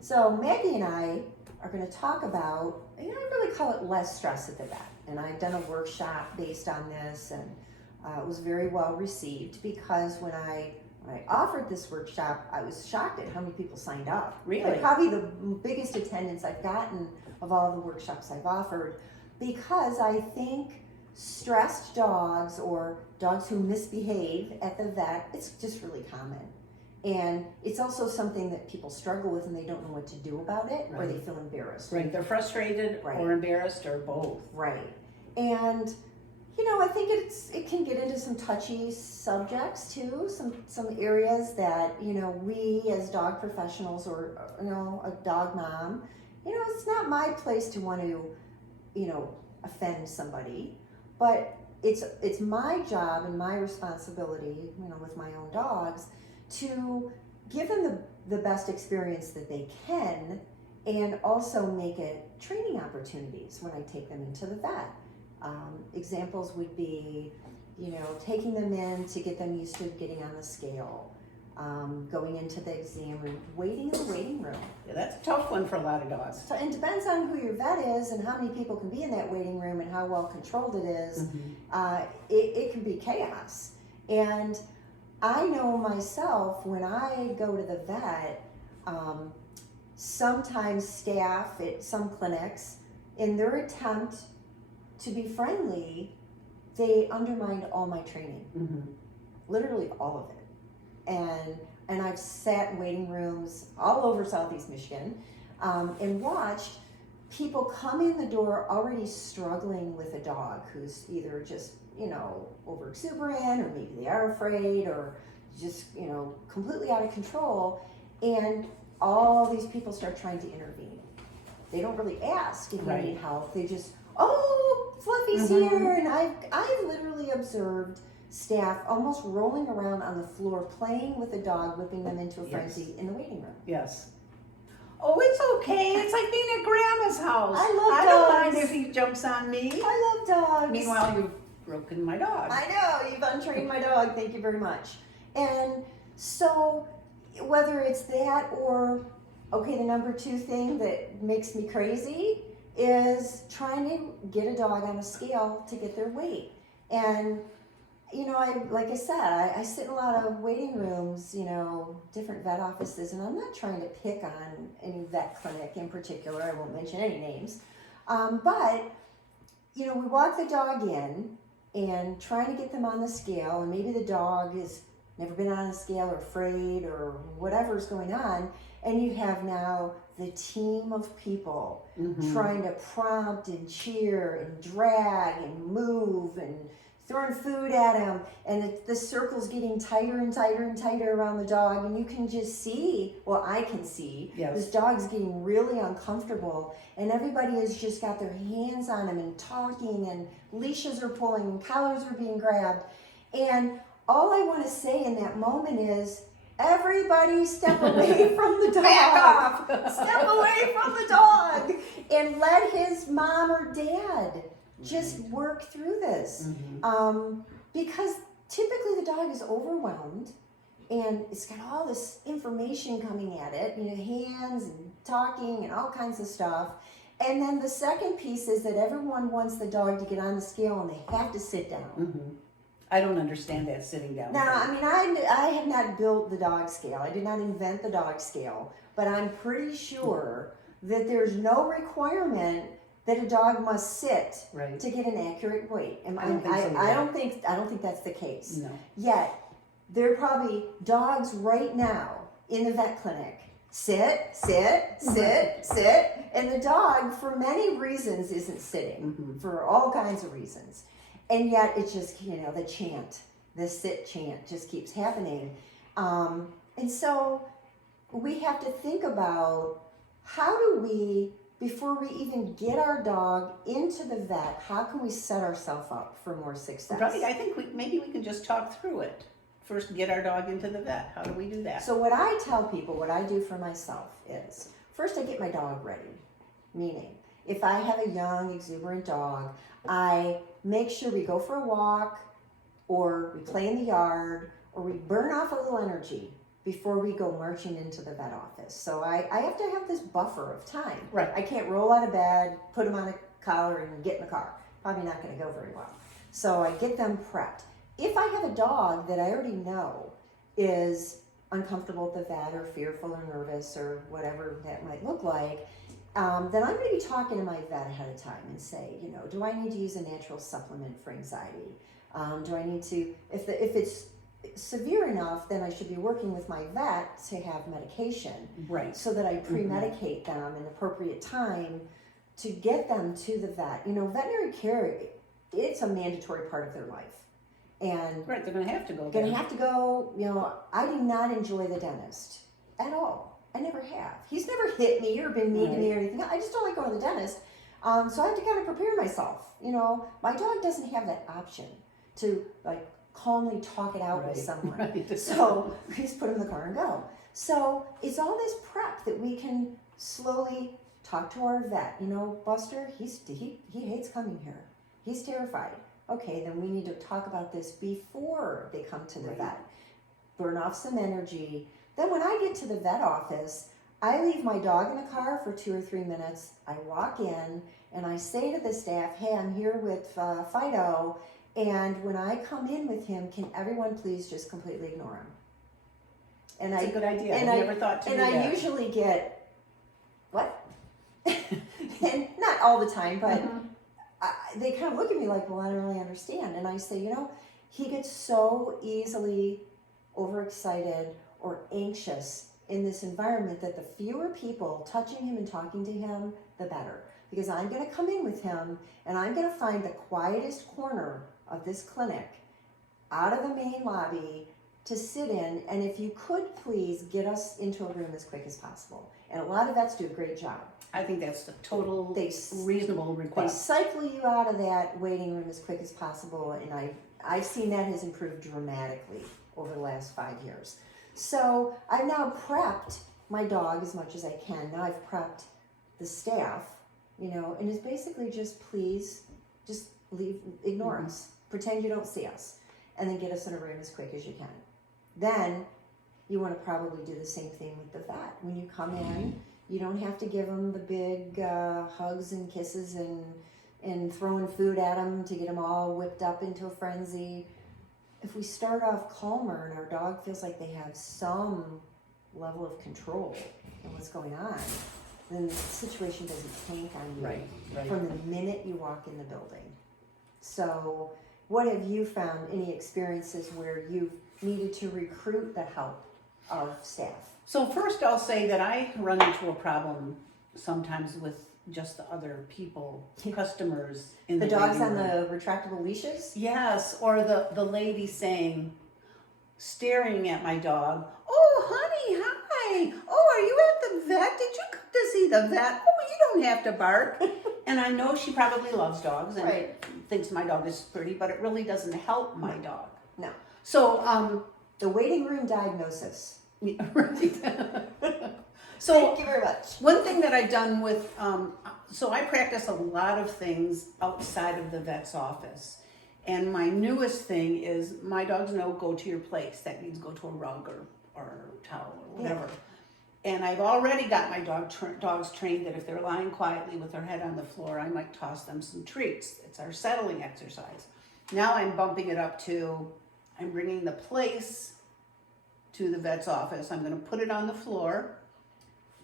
So Maggie and I are going to talk about, I really call it less stress at the vet. And I've done a workshop based on this, and it was very well received because when I offered this workshop, I was shocked at how many people signed up. Really? Like probably the biggest attendance I've gotten of all the workshops I've offered, because I think stressed dogs or dogs who misbehave at the vet, it's just really common. And it's also something that people struggle with and they don't know what to do about it, or they feel embarrassed. Right, they're frustrated or embarrassed or both. Right. And I think it can get into some touchy subjects too, some areas that, we as dog professionals or, a dog mom, it's not my place to want to, offend somebody, but it's my job and my responsibility, with my own dogs, to give them the best experience that they can, and also make it training opportunities when I take them into the vet. Examples would be, taking them in to get them used to getting on the scale, going into the exam room, waiting in the waiting room. Yeah, that's a tough one for a lot of dogs. So, and it depends on who your vet is and how many people can be in that waiting room and how well controlled it is. It can be chaos. And I know myself, when I go to the vet, sometimes staff at some clinics, in their attempt to be friendly, they undermined all my training. Literally all of it. And I've sat in waiting rooms all over Southeast Michigan, and watched people come in the door already struggling with a dog who's either just, over exuberant, or maybe they are afraid, or just, completely out of control. And all these people start trying to intervene. They don't really ask if you need help. They just, Fluffy's here. And I've literally observed staff almost rolling around on the floor playing with a dog, whipping them into a frenzy in the waiting room. Yes. Oh, it's okay. It's like being at Grandma's house. I don't mind if he jumps on me. I love dogs. Meanwhile, you've broken my dog. I know, you've untrained my dog. Thank you very much. And so, whether it's that or, the number two thing that makes me crazy is trying to get a dog on a scale to get their weight. And like I said, I sit in a lot of waiting rooms, different vet offices, and I'm not trying to pick on any vet clinic in particular. I won't mention any names. But, we walk the dog in and trying to get them on the scale, and maybe the dog has never been on a scale or afraid or whatever's going on, and you have now the team of people trying to prompt and cheer and drag and move and throwing food at him, and the circle's getting tighter and tighter and tighter around the dog, and you can just see, I can see, this dog's getting really uncomfortable, and everybody has just got their hands on him and talking, and leashes are pulling and collars are being grabbed. And all I want to say in that moment is, everybody step away from the dog. Back off. Step away from the dog and let his mom or dad just work through this. Because typically the dog is overwhelmed and it's got all this information coming at it, hands and talking and all kinds of stuff. And then the second piece is that everyone wants the dog to get on the scale and they have to sit down. I don't understand that sitting down. Now, I have not built the dog scale. I did not invent the dog scale, but I'm pretty sure that there's no requirement that a dog must sit to get an accurate weight. And I don't think that's the case. No. Yet there are probably dogs right now in the vet clinic. Sit, sit, sit, sit. And the dog, for many reasons, isn't sitting, for all kinds of reasons. And yet it's just, the chant, the sit chant just keeps happening. And so we have to think about, how do we, before we even get our dog into the vet, how can we set ourselves up for more success? Right, I think maybe we can just talk through it. First, get our dog into the vet. How do we do that? So what I tell people, what I do for myself is, first I get my dog ready. Meaning, if I have a young, exuberant dog, I make sure we go for a walk, or we play in the yard, or we burn off a little energy before we go marching into the vet office. So I have to have this buffer of time. Right. I can't roll out of bed, put them on a collar, and get in the car. Probably not going to go very well. So I get them prepped. If I have a dog that I already know is uncomfortable at the vet or fearful or nervous or whatever that might look like, then I'm going to be talking to my vet ahead of time and say, you know, do I need to use a natural supplement for anxiety? Do I need to, if it's severe enough, then I should be working with my vet to have medication. Right. So that I pre-medicate them in appropriate time to get them to the vet. You know, veterinary care, it's a mandatory part of their life. And Right, they're going to have to go gonna there. have to go, you know, I do not enjoy the dentist at all. I never have. He's never hit me or been mean to me or anything. I just don't like going to the dentist. So I have to kind of prepare myself. You know, my dog doesn't have that option to like calmly talk it out with someone. Right. So we just put him in the car and go. So it's all this prep that we can slowly talk to our vet. You know, Buster, he hates coming here. He's terrified. Okay, then we need to talk about this before they come to the vet. Burn off some energy. Then when I get to the vet office, I leave my dog in the car for 2 or 3 minutes. I walk in and I say to the staff, hey, I'm here with Fido. And when I come in with him, can everyone please just completely ignore him? And That's a good idea. And I never thought to do that. that. And I usually get, what? And not all the time, but they kind of look at me like, well, I don't really understand. And I say, you know, he gets so easily overexcited or anxious in this environment that the fewer people touching him and talking to him, the better. Because I'm going to come in with him and I'm going to find the quietest corner of this clinic out of the main lobby to sit in. And if you could please get us into a room as quick as possible. And a lot of vets do a great job. I think that's the total reasonable They request. cycle you out of that waiting room as quick as possible, and I've seen that has improved dramatically over the last 5 years. So I've now prepped my dog as much as I can. Now I've prepped the staff, you know, and it's basically just please, just ignore us, pretend you don't see us, and then get us in a room as quick as you can. Then you want to probably do the same thing with the vet. When you come in, you don't have to give them the big hugs and kisses and throwing food at them to get them all whipped up into a frenzy. If we start off calmer and our dog feels like they have some level of control in what's going on, then the situation doesn't tank on you Right. from the minute you walk in the building. So what have you found, any experiences where you've needed to recruit the help of staff? So first I'll say that I run into a problem sometimes with just the other people, customers in the dogs waiting on room. the retractable leashes? Yes, or the lady saying, staring at my dog, oh, honey, hi. Oh, are you at the vet? Did you come to see the vet? Oh, you don't have to bark. And I know she probably loves dogs and thinks my dog is pretty, but it really doesn't help my dog. No. So, The waiting room diagnosis. yeah, right. So, Thank you very much. one thing that I've done with, so I practice a lot of things outside of the vet's office. And my newest thing is my dogs know go to your place. That means go to a rug or towel or whatever. And I've already got my dogs trained that if they're lying quietly with their head on the floor, I might toss them some treats. It's our settling exercise. Now I'm bumping it up to, I'm bringing the place to the vet's office. I'm going to put it on the floor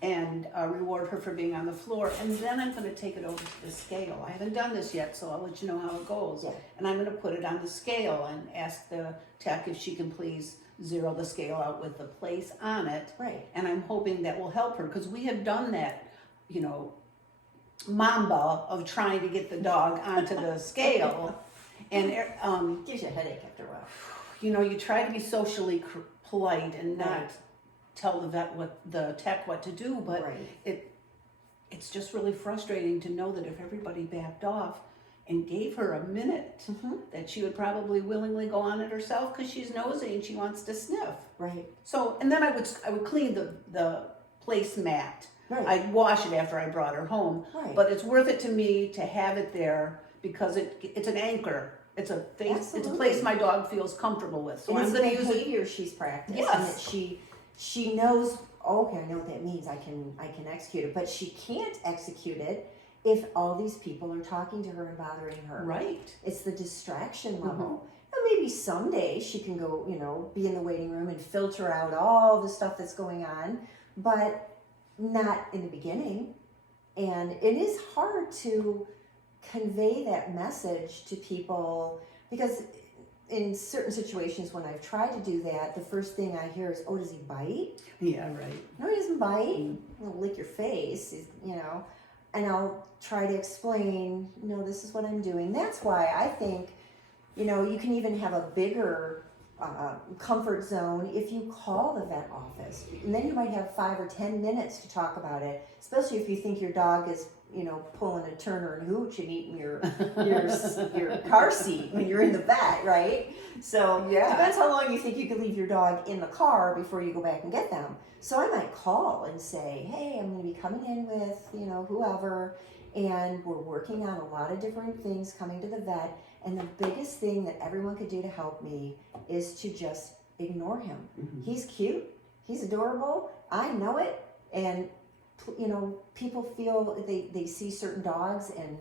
and reward her for being on the floor. And then I'm going to take it over to the scale. I haven't done this yet, so I'll let you know how it goes. Yeah. And I'm going to put it on the scale and ask the tech if she can please zero the scale out with the place on it. Right. And I'm hoping that will help her because we have done that, you know, mamba of trying to get the dog onto the scale. And Gives you a headache after a while. you know, you try to be socially polite and not tell the tech what to do, but it's just really frustrating to know that if everybody backed off and gave her a minute, that she would probably willingly go on it herself because she's nosy and she wants to sniff. Right. So, and then I would clean the place mat. Right. I'd wash it after I brought her home. Right. But it's worth it to me to have it there because it's an anchor. It's a face. It's a place my dog feels comfortable with. So And I'm it's going to use it. behavior she's practiced. Yes. And that she she knows, okay, I know what that means. I can execute it, but she can't execute it if all these people are talking to her and bothering her. Right. It's the distraction level. Now, maybe someday she can go, be in the waiting room and filter out all the stuff that's going on, but not in the beginning. And it is hard to convey that message to people, because in certain situations when I've tried to do that, the first thing I hear is, oh, does he bite? Yeah, right. No, he doesn't bite. He'll lick your face, and I'll try to explain, no, this is what I'm doing. That's why I think, you can even have a bigger comfort zone if you call the vet office. And then you might have 5 or 10 minutes to talk about it, especially if you think your dog is, pulling a Turner and hooch and eating your car seat when you're in the vet, right? So depends how long you think you could leave your dog in the car before you go back and get them. So I might call and say, hey, I'm going to be coming in with, whoever, and we're working on a lot of different things coming to the vet. And the biggest thing that everyone could do to help me is to just ignore him. He's cute. He's adorable. I know it. And, people feel they see certain dogs and,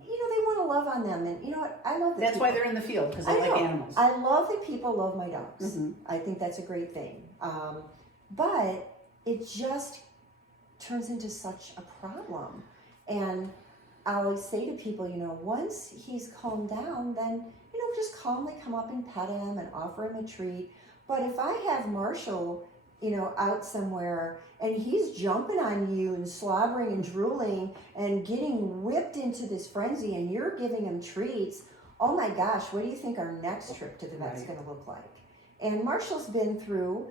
they want to love on them. And you know what? I love that. That's why they're in the field, because they like animals. I love that people love my dogs. I think that's a great thing. But it just turns into such a problem. And I always say to people, once he's calmed down, then, just calmly come up and pet him and offer him a treat. But if I have Marshall, out somewhere and he's jumping on you and slobbering and drooling and getting whipped into this frenzy and you're giving him treats, oh my gosh, what do you think our next trip to the vet's going to look like? And Marshall's been through,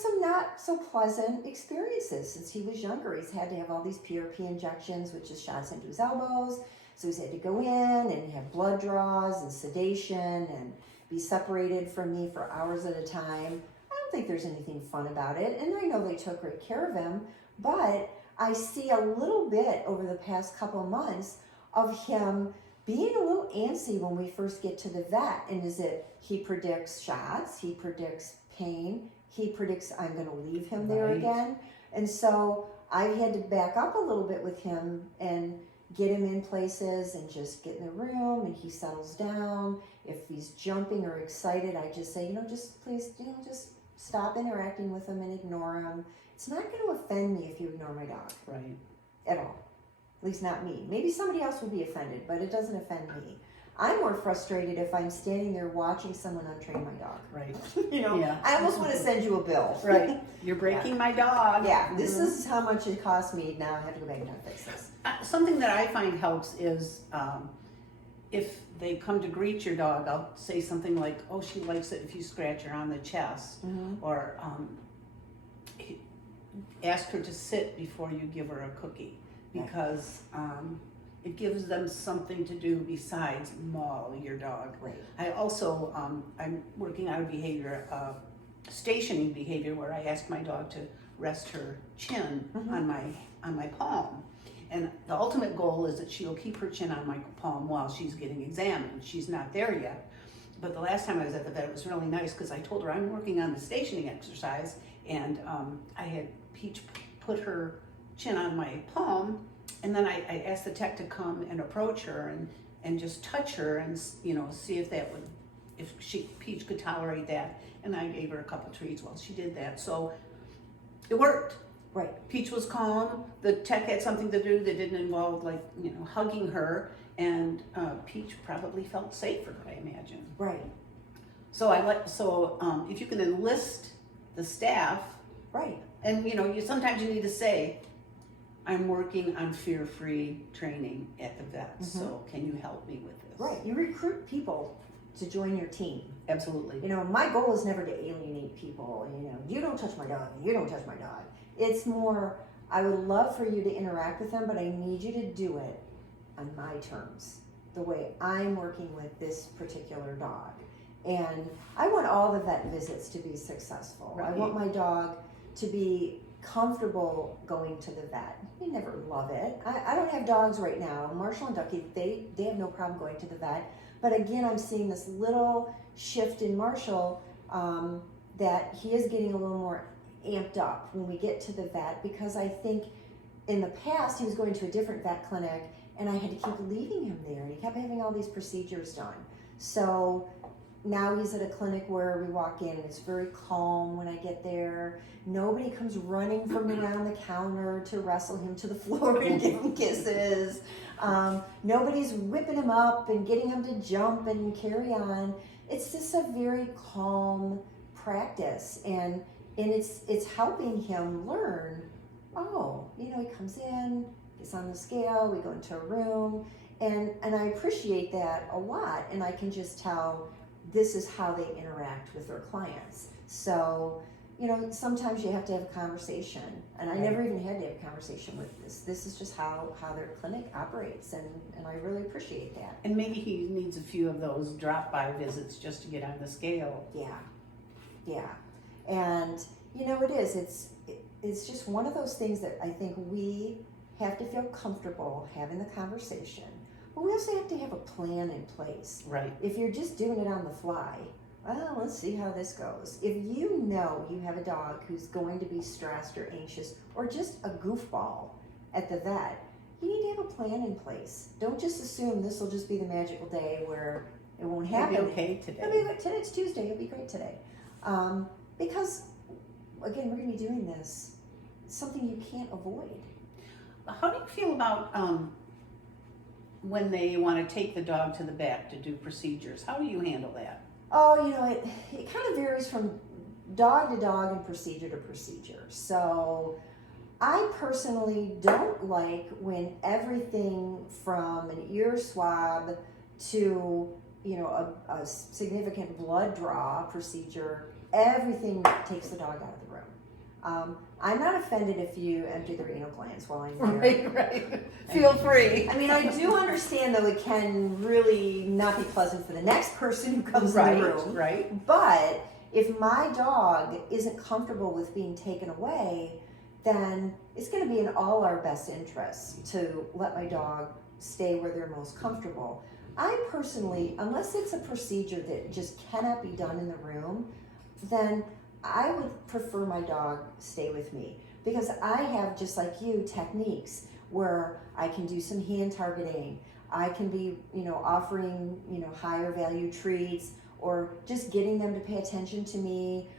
some not so pleasant experiences since he was younger. He's had to have all these PRP injections, which is shots into his elbows. So he's had to go in and have blood draws and sedation and be separated from me for hours at a time. I don't think there's anything fun about it. And I know they took great care of him, but I see a little bit over the past couple months of him being a little antsy when we first get to the vet. And is it, he predicts shots, he predicts pain, he predicts I'm going to leave him there again. And so I've had to back up a little bit with him and get him in places and just get in the room and he settles down. If he's jumping or excited, I just say, just please, just stop interacting with him and ignore him. It's not going to offend me if you ignore my dog. Right. At all. At least not me. Maybe somebody else would be offended, but it doesn't offend me. I'm more frustrated if I'm standing there watching someone untrain my dog. Right. I almost want to send you a bill. Right. You're breaking my dog. Yeah, this is how much it cost me. Now I have to go back and fix this. Something that I find helps is if they come to greet your dog, I'll say something like, oh, she likes it if you scratch her on the chest. Or ask her to sit before you give her a cookie, because it gives them something to do besides maul your dog. Right. I also, I'm working on a behavior, stationing behavior, where I ask my dog to rest her chin on my palm. And the ultimate goal is that she'll keep her chin on my palm while she's getting examined. She's not there yet. But the last time I was at the vet, it was really nice because I told her I'm working on the stationing exercise, and I had Peach put her chin on my palm, and then I asked the tech to come and approach her and just touch her and see if that would, Peach could tolerate that. And I gave her a couple treats while she did that. So it worked. Right. Peach was calm. The tech had something to do that didn't involve hugging her, and Peach probably felt safer, I imagine. Right. So if you can enlist the staff. Right. And sometimes you need to say, I'm working on fear-free training at the vet, so can you help me with this? Right. You recruit people to join your team. Absolutely. My goal is never to alienate people. You don't touch my dog. You don't touch my dog. It's more, I would love for you to interact with them, but I need you to do it on my terms, the way I'm working with this particular dog. And I want all the vet visits to be successful. Right. I want my dog to be comfortable going to the vet. They never love it. I don't have dogs right now. Marshall and Ducky, they have no problem going to the vet. But again, I'm seeing this little shift in Marshall that he is getting a little more amped up when we get to the vet, because I think in the past he was going to a different vet clinic and I had to keep leaving him there and he kept having all these procedures done. So now he's at a clinic where we walk in and it's very calm when I get there. Nobody comes running from around the counter to wrestle him to the floor and give him kisses. Nobody's whipping him up and getting him to jump and carry on. It's just a very calm practice, and it's helping him learn. Oh, you know, he comes in, gets on the scale, we go into a room, and I appreciate that a lot, and I can just tell this is how they interact with their clients. So, you know, sometimes you have to have a conversation, and I never even had to have a conversation with this. This is just how their clinic operates, and I really appreciate that. And maybe he needs a few of those drop-by visits just to get on the scale. Yeah. And, you know, it's just one of those things that I think we have to feel comfortable having the conversation. But we also have to have a plan in place. Right. If you're just doing it on the fly, well, let's see how this goes. If you know you have a dog who's going to be stressed or anxious or just a goofball at the vet, you need to have a plan in place. Don't just assume this will just be the magical day where it won't happen. It'll be okay today. Today it's Tuesday. It'll be great today. Because, again, we're going to be doing this. It's something you can't avoid. How do you feel about when they want to take the dog to the vet to do procedures? How do you handle that? Oh, you know, it kind of varies from dog to dog and procedure to procedure. So I personally don't like when everything from an ear swab to, you know, a significant blood draw procedure, everything takes the dog out of the room. I'm not offended if you empty their anal glands while I'm there. Right. Feel free. I mean, I do understand, though, it can really not be pleasant for the next person who comes in the room. Right. But if my dog isn't comfortable with being taken away, then it's going to be in all our best interests to let my dog stay where they're most comfortable. I personally, unless it's a procedure that just cannot be done in the room, then I would prefer my dog stay with me, because I have, just like you, techniques where I can do some hand targeting. I can be, you know, offering, you know, higher value treats, or just getting them to pay attention to me.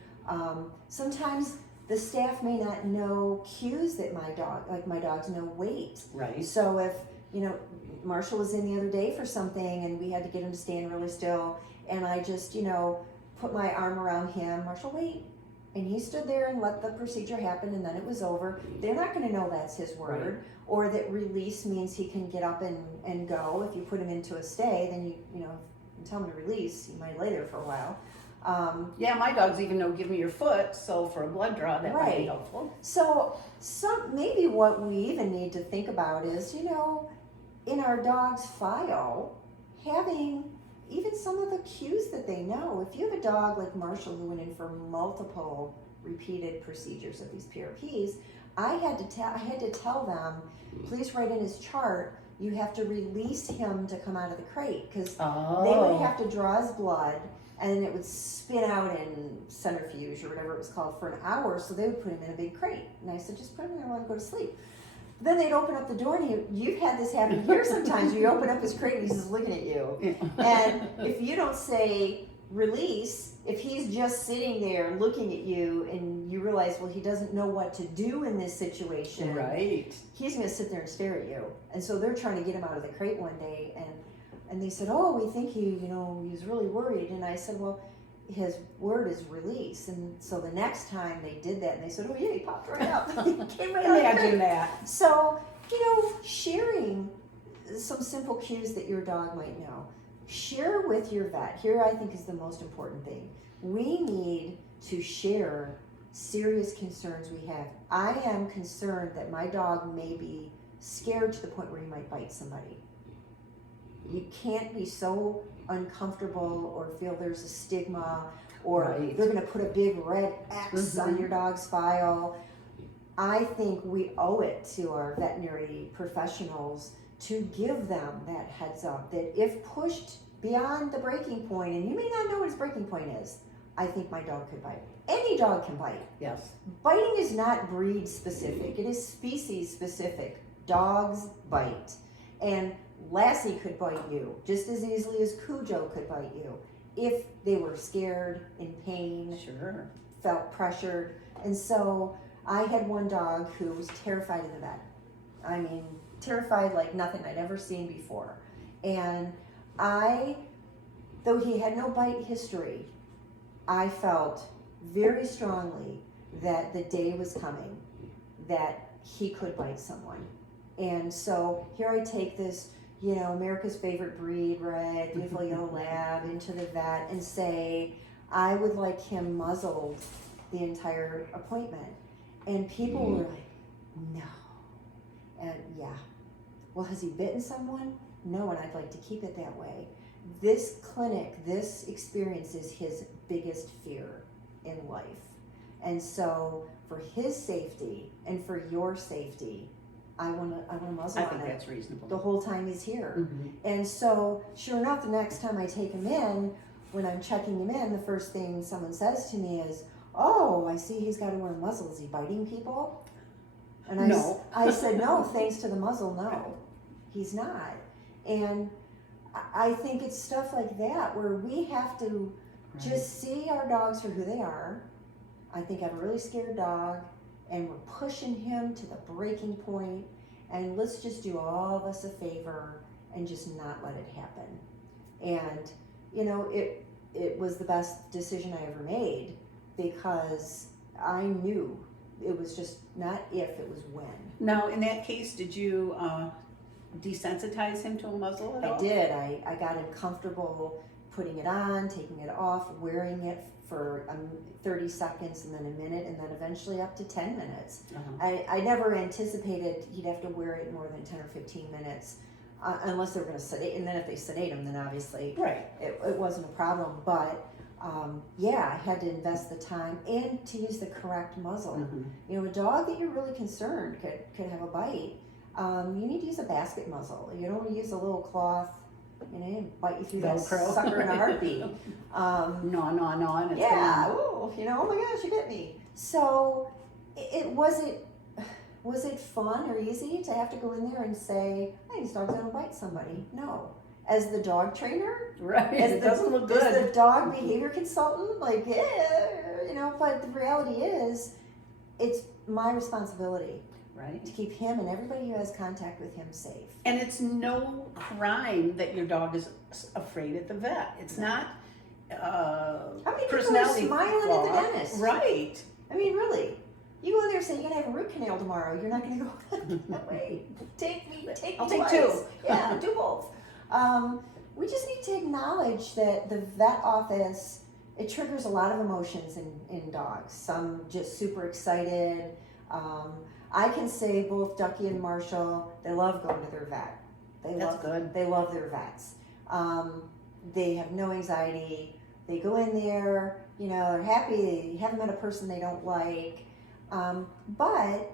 Sometimes the staff may not know cues that my dogs know weight. Right. So if, you know, Marshall was in the other day for something and we had to get him to stand really still, and I just, you know, put my arm around him, Marshall, wait. And he stood there and let the procedure happen, and then it was over. They're not going to know that's his word, Right. or that release means he can get up and go. If you put him into a stay, then you know, tell him to release. He might lay there for a while. Yeah, my dogs even know give me your foot, so for a blood draw that might be Right. helpful. So maybe what we even need to think about is, you know, in our dog's file, having even some of the cues that they know. If you have a dog like Marshall who went in for multiple repeated procedures of these PRPs, I had to tell them, please write in his chart, you have to release him to come out of the crate, because they would have to draw his blood and then it would spin out in centrifuge or whatever it was called for an hour, so they would put him in a big crate. And I said, just put him in there while I go to sleep. Then they'd open up the door, and you've had this happen here sometimes. You open up his crate and he's just looking at you. And if you don't say release, if he's just sitting there looking at you and you realize, well, he doesn't know what to do in this situation, Right. he's going to sit there and stare at you. And so they're trying to get him out of the crate one day, and they said, oh, we think he's really worried. And I said, well, his word is release. And so the next time they did that, and they said, oh yeah, he popped right up. He came right out. Imagine that. So, you know, sharing some simple cues that your dog might know. Share with your vet. Here I think is the most important thing. We need to share serious concerns we have. I am concerned that my dog may be scared to the point where he might bite somebody. You can't be so uncomfortable or feel there's a stigma, or Right. they're going to put a big red X on your dog's file. I think we owe it to our veterinary professionals to give them that heads up that if pushed beyond the breaking point, and you may not know what his breaking point is, I think my dog could bite. Any dog can bite. Yes. Biting is not breed specific, it is species specific. Dogs bite. And Lassie could bite you just as easily as Cujo could bite you if they were scared, in pain, Sure. felt pressured. And so I had one dog who was terrified of the vet. I mean, terrified like nothing I'd ever seen before. And though he had no bite history, I felt very strongly that the day was coming that he could bite someone. And so here I take this, America's favorite breed, right, beautiful yellow lab, into the vet and say, I would like him muzzled the entire appointment. And people were like, no. And yeah. Well, has he bitten someone? No, and I'd like to keep it that way. This clinic, this experience is his biggest fear in life. And so for his safety and for your safety, I want to muzzle I on think him that's reasonable. the whole time he's here. Mm-hmm. And so, sure enough, the next time I take him in, when I'm checking him in, the first thing someone says to me is, oh, I see he's got to wear a muzzle. Is he biting people? And No. I said, no, thanks to the muzzle, no, he's not. And I think it's stuff like that where we have to just see our dogs for who they are. I think I have a really scared dog, and we're pushing him to the breaking point, and let's just do all of us a favor and just not let it happen. And it was the best decision I ever made, because I knew it was just not if, it was when. Now, in that case, did you desensitize him to a muzzle at all? I did. I got him comfortable putting it on, taking it off, wearing it for 30 seconds and then a minute, and then eventually up to 10 minutes. Uh-huh. I never anticipated he'd have to wear it more than 10 or 15 minutes unless they were going to sedate. And then if they sedate him, then obviously Right. it wasn't a problem. But I had to invest the time and to use the correct muzzle. Mm-hmm. A dog that you're really concerned could have a bite. You need to use a basket muzzle. You don't want to use a little cloth, bite you through that Velcro. sucker in a heartbeat. No, and it's Yeah, gonna- ooh, oh my gosh, you bit me. So, was it fun or easy to have to go in there and say, hey, these dogs don't bite somebody? No. As the dog trainer, Right. as It doesn't look good. as the dog behavior consultant, but the reality is, it's my responsibility Right. to keep him and everybody who has contact with him safe. And it's no crime that your dog is afraid at the vet. It's not How many people are personality smiling flaw. at the dentist? Right. I mean, really. You go in there and say, you're going to have a root canal tomorrow. You're not going to go, no way. Take me I'll take twice. two. Yeah, do both. We just need to acknowledge that the vet office, it triggers a lot of emotions in dogs. Some just super excited. I can say both Ducky and Marshall, they love going to their vet. That's good. They love their vets. They have no anxiety. They go in there, they're happy. They haven't met a person they don't like. But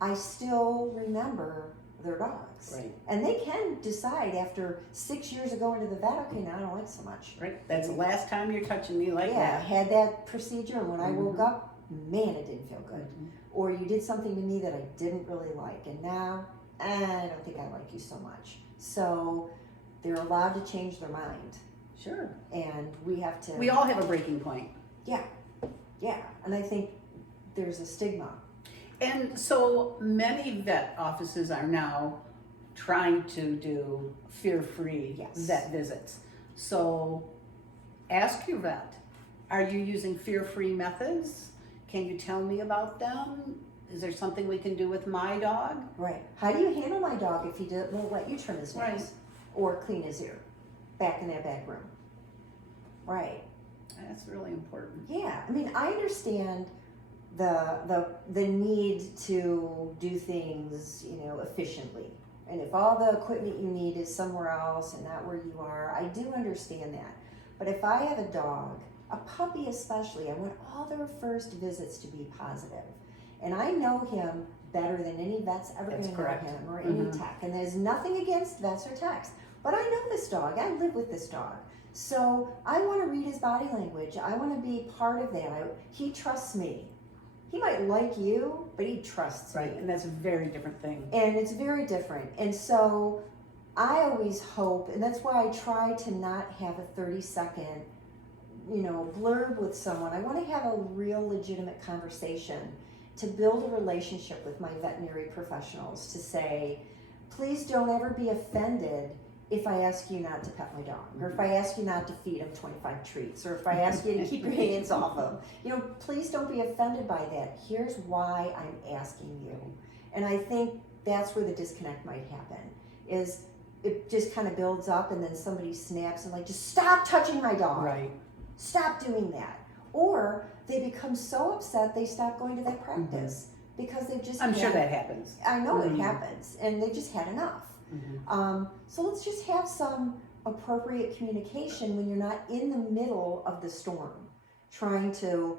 I still remember their dogs. Right. And they can decide after 6 years of going to the vet, okay, now I don't like so much. Right. That's the last time you're touching me like Yeah, I that. had that procedure, and when I woke up, man, it didn't feel good. Mhm. Or you did something to me that I didn't really like, and now I don't think I like you so much. So they're allowed to change their mind, Sure. and we have to. We all have a breaking point. Yeah, and I think there's a stigma. And so many vet offices are now trying to do fear-free Yes. vet visits. So ask your vet, are you using fear-free methods? Can you tell me about them? Is there something we can do with my dog? Right. How do you handle my dog if he won't let you trim his nails Right. or clean his ear back in that back room? Right. That's really important. Yeah. I mean, I understand the need to do things, efficiently. And if all the equipment you need is somewhere else and not where you are, I do understand that. But if I have a dog, a puppy especially, I want all their first visits to be positive. And I know him better than any vet's ever going That's to know correct. him or any tech. And there's nothing against vets or techs. But I know this dog. I live with this dog. So I want to read his body language. I want to be part of that. He trusts me. He might like you, but he trusts Right, me. and that's a very different thing. And it's very different. And so I always hope, and that's why I try to not have a 30-second, blurb with someone. I want to have a real legitimate conversation to build a relationship with my veterinary professionals to say, please don't ever be offended if I ask you not to pet my dog, or if I ask you not to feed him 25 treats, or if I ask you to keep your hands off him. Please don't be offended by that. Here's why I'm asking you. And I think that's where the disconnect might happen, is it just kind of builds up and then somebody snaps and like, just stop touching my dog. Right. Stop doing that. Or they become so upset they stop going to that practice because they've just I'm sure that happens. I know it happens, and they just had enough. So let's just have some appropriate communication when you're not in the middle of the storm trying to,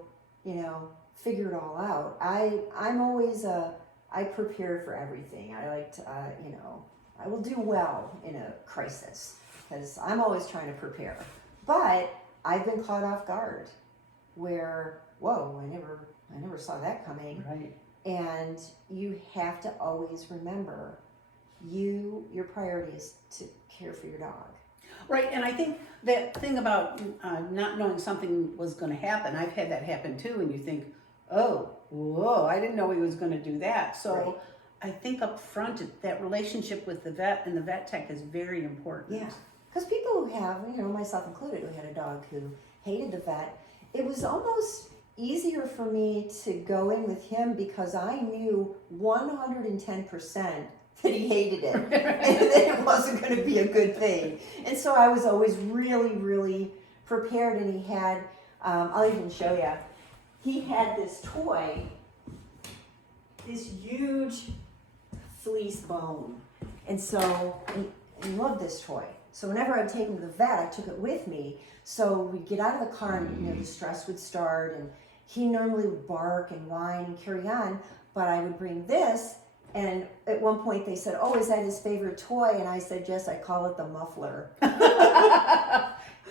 figure it all out. I'm always I prepare for everything. I like to, I will do well in a crisis because I'm always trying to prepare. But I've been caught off guard where, whoa, I never saw that coming. Right. And you have to always remember your priority is to care for your dog. Right, and I think that thing about not knowing something was going to happen, I've had that happen too, and you think, oh, whoa, I didn't know he was going to do that. So Right. I think up front, that relationship with the vet and the vet tech is very important. Yeah, because people who have, myself included, who had a dog who hated the vet, it was almost easier for me to go in with him because I knew 110% that he hated it and that it wasn't going to be a good thing. And so I was always really, really prepared. And he had, I'll even show you, he had this toy, this huge fleece bone. And so he loved this toy. So whenever I'd take him to the vet, I took it with me. So we'd get out of the car and the stress would start, and he normally would bark and whine and carry on, but I would bring this. And at one point they said, oh, is that his favorite toy? And I said, yes, I call it the muffler.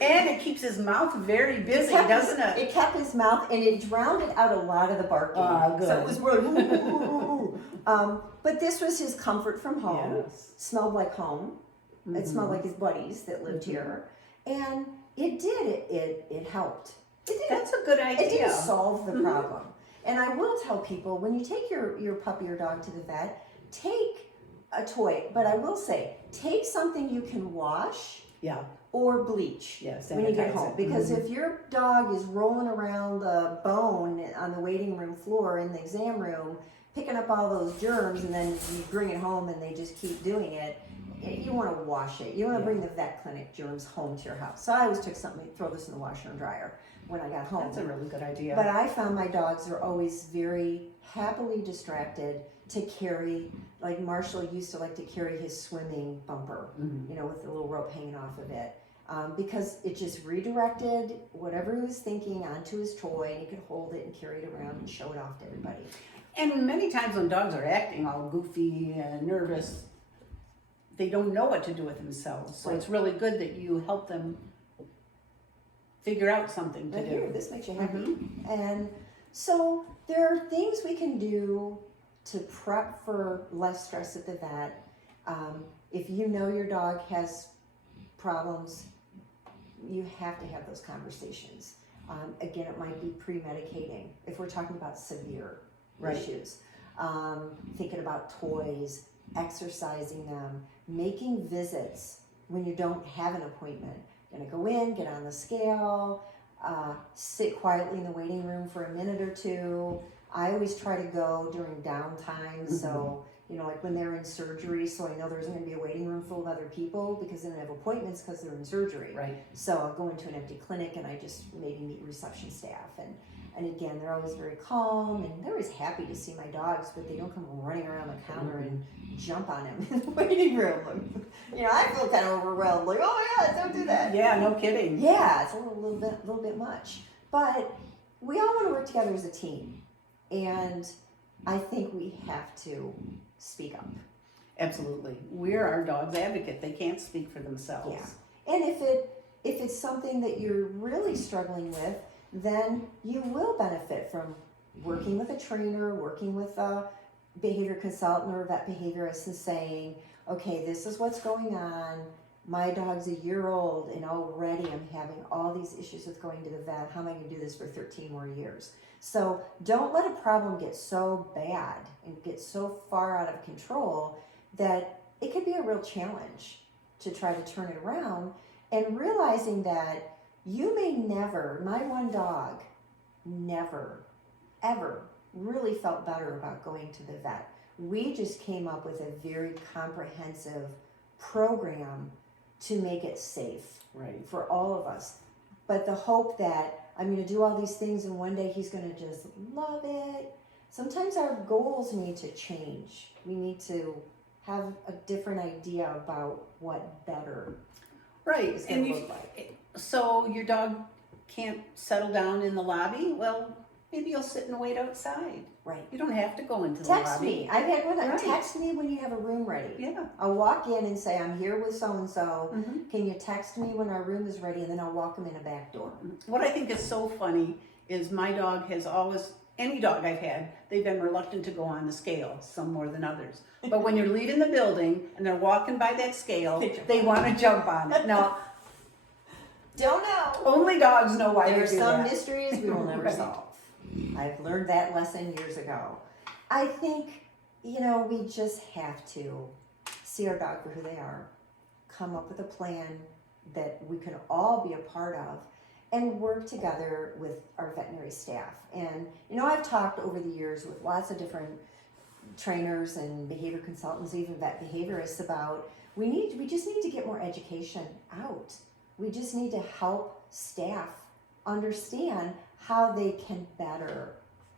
And it keeps his mouth very busy, doesn't it? It kept his mouth, and it drowned out a lot of the barking. Good. So it was really, but this was his comfort from home. Yes. Smelled like home. It smelled like his buddies that lived here. And it did, it helped. It didn't, That's a good idea. It didn't solve the problem. And I will tell people, when you take your puppy or dog to the vet, take a toy. But I will say, take something you can wash or bleach when you get home. Because if your dog is rolling around the bone on the waiting room floor in the exam room, picking up all those germs, and then you bring it home and they just keep doing it, you want to wash it. You want to bring the vet clinic germs home to your house. So I always took something, throw this in the washer and dryer when I got home. That's a really good idea. But I found my dogs are always very happily distracted to carry, like Marshall used to like to carry his swimming bumper, with the little rope hanging off of it. Because it just redirected whatever he was thinking onto his toy, and he could hold it and carry it around and show it off to everybody. And many times when dogs are acting all goofy and nervous, they don't know what to do with themselves. So it's really good that you help them figure out something to do. Here, this makes you happy. And so there are things we can do to prep for less stress at the vet. If you know your dog has problems, you have to have those conversations. Again, it might be pre-medicating if we're talking about severe issues. Thinking about toys, exercising them, making visits when you don't have an appointment. Gonna go in, get on the scale, sit quietly in the waiting room for a minute or two. I always try to go during downtime, so like when they're in surgery, so I know there's going to be a waiting room full of other people because they don't have appointments because they're in surgery. Right. So I'll go into an empty clinic and I just maybe meet reception staff, and again, they're always very calm and they're always happy to see my dogs, but they don't come running around the counter and jump on him in the waiting room. I feel kind of overwhelmed, like, oh my God, don't do that. Yeah, no kidding. Yeah, it's a little bit much, but we all want to work together as a team, and I think we have to speak up. Absolutely. We're our dog's advocate. They can't speak for themselves. Yeah. And if if it's something that you're really struggling with, then you will benefit from working with a trainer, working with a behavior consultant or a vet behaviorist and saying, okay, this is what's going on. My dog's a year old and already I'm having all these issues with going to the vet. How am I going to do this for 13 more years? So don't let a problem get so bad and get so far out of control that it could be a real challenge to try to turn it around, and realizing that you may never, my one dog never, ever really felt better about going to the vet. We just came up with a very comprehensive program to make it safe Right. for all of us. But the hope that I'm going to do all these things and one day he's going to just love it. Sometimes our goals need to change. We need to have a different idea about what better Right. is going to look like. So your dog can't settle down in the lobby? Well, maybe you'll sit and wait outside. Right. You don't have to go into the Text lobby. me. I've had one that Right. text me when you have a room ready. Yeah. I'll walk in and say, I'm here with so-and-so. Mhm. Can you text me when our room is ready? And then I'll walk them in a back door. What I think is so funny is my dog has always, any dog I've had, they've been reluctant to go on the scale, some more than others. But when you're leaving the building and they're walking by that scale, they want to jump on it. Now, Don't know. only dogs know why There they are do some that. mysteries we will never Right. solve. I've learned that lesson years ago. I think, we just have to see our dog for who they are, come up with a plan that we can all be a part of, and work together with our veterinary staff. And, I've talked over the years with lots of different trainers and behavior consultants, even vet behaviorists, about we just need to get more education out. We just need to help staff understand how they can better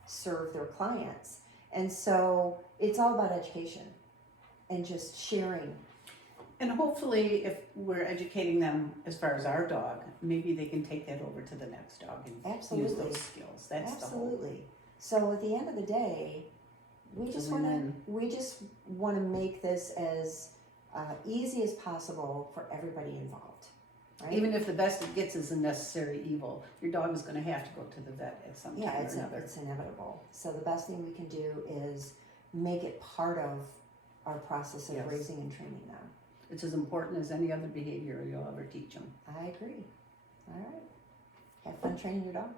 serve their clients. And so it's all about education and just sharing. And hopefully, if we're educating them as far as our dog, maybe they can take that over to the next dog and use Absolutely. those skills. That's Absolutely. So at the end of the day, we just want to make this as easy as possible for everybody involved. Right? Even if the best it gets is a necessary evil, your dog is going to have to go to the vet at some time or another. It's inevitable. So the best thing we can do is make it part of our process of Yes. raising and training them. It's as important as any other behavior you'll ever teach them. I agree. All right. Have fun training your dog.